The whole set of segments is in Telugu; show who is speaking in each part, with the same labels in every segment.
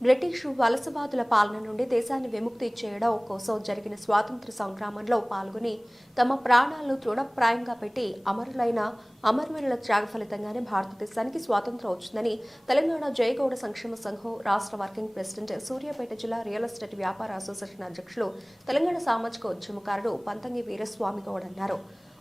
Speaker 1: బ్రిటిషు వలసవాదుల పాలన నుండి దేశాన్ని విముక్తి చేయడం కోసం జరిగిన స్వాతంత్ర సంగ్రామంలో పాల్గొని తమ ప్రాణాలను తృణప్రాయంగా పెట్టి అమరులైన అమరవీరుల త్యాగ ఫలితంగానే భారతదేశానికి స్వాతంత్రం వచ్చిందని తెలంగాణ జయగౌడ సంక్షేమ సంఘం రాష్ట్ర వర్కింగ్ ప్రెసిడెంట్ సూర్యాపేట జిల్లా రియల్ ఎస్టేట్ వ్యాపార అసోసియేషన్ అధ్యక్షులు తెలంగాణ సామాజిక ఉద్యమకారుడు పంతంగి వీరస్వామి గౌడ్ అన్నారు.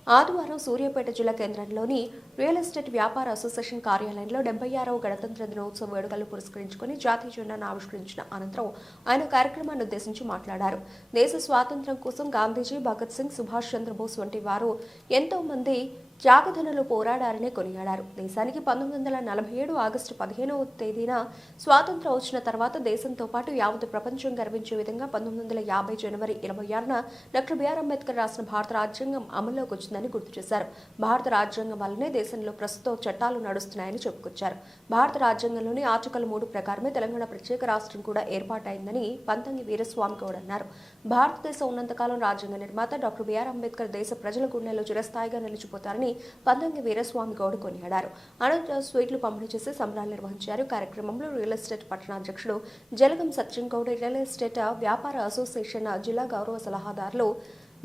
Speaker 1: ఆదివారం సూర్యాపేట జిల్లా కేంద్రంలోని రియల్ ఎస్టేట్ వ్యాపార అసోసియేషన్ కార్యాలయంలో డెబ్బై ఆరవ గణతంత్ర దినోత్సవ వేడుకలు పురస్కరించుకుని జాతీయ జెండాను ఆవిష్కరించిన అనంతరం ఆయన కార్యక్రమాన్ని ఉద్దేశించి మాట్లాడారు. దేశ స్వాతంత్ర్యం కోసం గాంధీజీ భగత్ సింగ్ సుభాష్ చంద్రబోస్ వంటి వారు ఎంతో మంది త్యాగధనులు పోరాడారని కొనియాడారు. దేశానికి పంతొమ్మిది వందల నలభై ఏడు ఆగస్టు పదిహేనవ తేదీన స్వాతంత్రం వచ్చిన తర్వాత దేశంతో పాటు యావత్ ప్రపంచం గర్వించే విధంగా పంతొమ్మిది వందల యాభై జనవరి ఇరవై ఆరున డాక్టర్ బిఆర్ అంబేద్కర్ రాసిన భారత రాజ్యాంగం అమల్లోకి వచ్చిందని గుర్తు చేశారు. భారత రాజ్యాంగం వల్లనే దేశంలో ప్రస్తుతం చట్టాలు నడుస్తున్నాయని చెప్పుకొచ్చారు. భారత రాజ్యాంగంలోని ఆర్టికల్ మూడు ప్రకారమే తెలంగాణ ప్రత్యేక రాష్ట్రం కూడా ఏర్పాటైందని పంతంగి వీరస్వామి గౌడ్ అన్నారు. భారతదేశం ఉన్నంతకాలం రాజ్యాంగ నిర్మాత డాక్టర్ బిఆర్ అంబేద్కర్ దేశ ప్రజల గుండెల్లో చిరస్థాయిగా నిలిచిపోతారని పంతంగి వీరస్వామి గౌడ్ కొనియాడారు. అనంతరం స్వీట్లు పంపిణీ చేసి సంబరాలు నిర్వహించారు. కార్యక్రమంలో రియల్ ఎస్టేట్ పట్టణాధ్యక్షుడు జలగం సత్యం గౌడ్ రియల్ ఎస్టేట్ వ్యాపార అసోసియేషన్ జిల్లా గౌరవ సలహాదారులు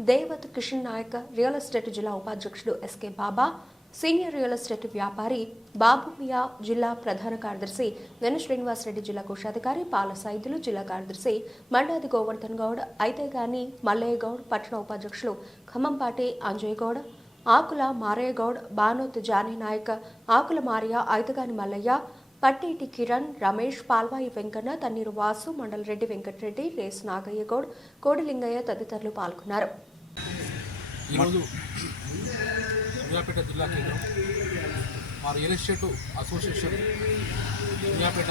Speaker 1: దేవత్ కిషన్ నాయక్ రియల్ ఎస్టేట్ జిల్లా ఉపాధ్యక్షుడు SK Baba senior real estate వ్యాపారి బాబుమియా జిల్లా ప్రధాన కార్యదర్శి వెను శ్రీనివాసరెడ్డి జిల్లా కోశాధికారి పాల సైదులు జిల్లా కార్యదర్శి మండాది గోవర్ధన్ గౌడ్ అయితేగాని మల్లయ్య గౌడ్ పట్టణ ఉపాధ్యక్షులు ఖమ్మంపాటి అంజయ్ గౌడ్ ఆకుల మారయ్య బానోత్ జానీ నాయక్ ఆకుల మారియ ఐతగాని మల్లయ్య పట్టేటి కిరణ్ రమేష్ పాల్వాయి వెంకన్న తన్నీరు వాసు మండలరెడ్డి వెంకటరెడ్డి రేసు నాగయ్యగౌడ్ కోడిలింగయ్య తదితరులు పాల్గొన్నారు.
Speaker 2: ఈరోజు జిల్లా కేంద్రం మా రియల్ ఎస్టేట్ అసోసియేషన్ సూర్యాపేట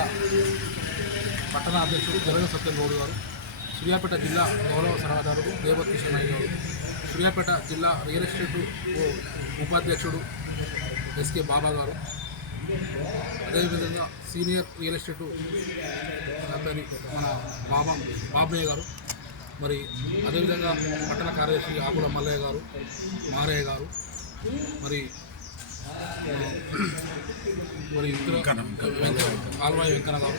Speaker 2: పట్టణ అధ్యక్షుడు జరగ సత్యం గౌడ్ గారు సూర్యాపేట జిల్లా గౌరవ సలహాదారుడు దేవత్ కిషన్ నాయక్ గారు సూర్యాపేట జిల్లా రియల్ ఎస్టేట్ ఉపాధ్యక్షుడు ఎస్కే బాబా గారు. అదేవిధంగా సీనియర్ రియల్ ఎస్టేట్ మన బాబా బాబయ్య గారు. మరి అదేవిధంగా పట్టణ కార్యదర్శి ఆకుల మల్లయ్య గారు మారయ్య గారు. మరి మరి ఇతర వెంకట వెంకన్న గారు.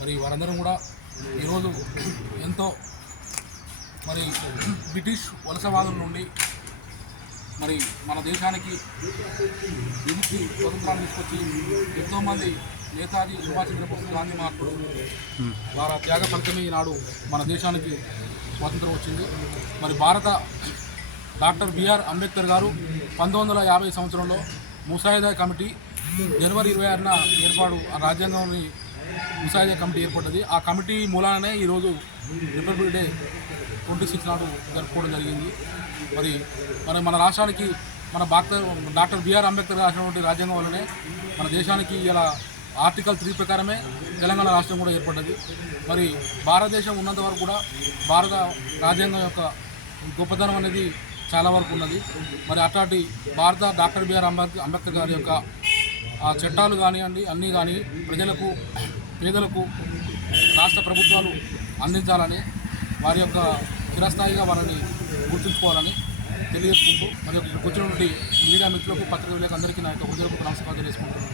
Speaker 2: మరి వారందరం కూడా ఈరోజు ఎంతో మరి బ్రిటిష్ వలసవాదుల నుండి మరి మన దేశానికి విముక్తి స్వతంత్రాన్ని తీసుకొచ్చి ఎంతోమంది నేతాజీ సుభాష్ చంద్రబోస్ గాంధీ మహాత్ముడు వారి త్యాగ ఫలితమే ఈనాడు మన దేశానికి స్వాతంత్రం వచ్చింది. మరి భారత డాక్టర్ బిఆర్ అంబేద్కర్ గారు పంతొమ్మిది యాభై సంవత్సరంలో ముసాయిదా కమిటీ జనవరి ఇరవై ఆరున ఏర్పాటు ఆ రాజ్యాంగంలోని ముసాయిదా కమిటీ ఏర్పడ్డది. ఆ కమిటీ మూలానే ఈరోజు రిపబ్లిక్ డే ట్వంటీ సిక్స్ నాడు జరుపుకోవడం జరిగింది. మరి మరి మన రాష్ట్రానికి మన డాక్టర్ డాక్టర్ బిఆర్ అంబేద్కర్ రాసినటువంటి రాజ్యాంగం వల్లనే మన దేశానికి ఇలా ఆర్టికల్ త్రీ ప్రకారమే తెలంగాణ రాష్ట్రం కూడా ఏర్పడ్డది. మరి భారతదేశం ఉన్నంత వరకు కూడా భారత రాజ్యాంగం యొక్క గొప్పతనం అనేది చాలా వరకు ఉన్నది. మరి అట్లాంటి భారత డాక్టర్ బిఆర్ అంబేద్కర్ అంబేద్కర్ గారి యొక్క ఆ చట్టాలు కానివ్వండి అన్నీ కానీ ప్రజలకు పేదలకు రాష్ట్ర ప్రభుత్వాలు అందించాలని వారి యొక్క చిరస్థాయిగా వారిని గుర్తుంచుకోవాలని తెలియజేసుకుంటూ మరి ఇక్కడికి వచ్చినటువంటి మీడియా మిత్రులకు పత్రిక విలేకరులందరికీ నా యొక్క హృదయపూర్వక నమస్కారం తెలియజేసుకుంటున్నాను.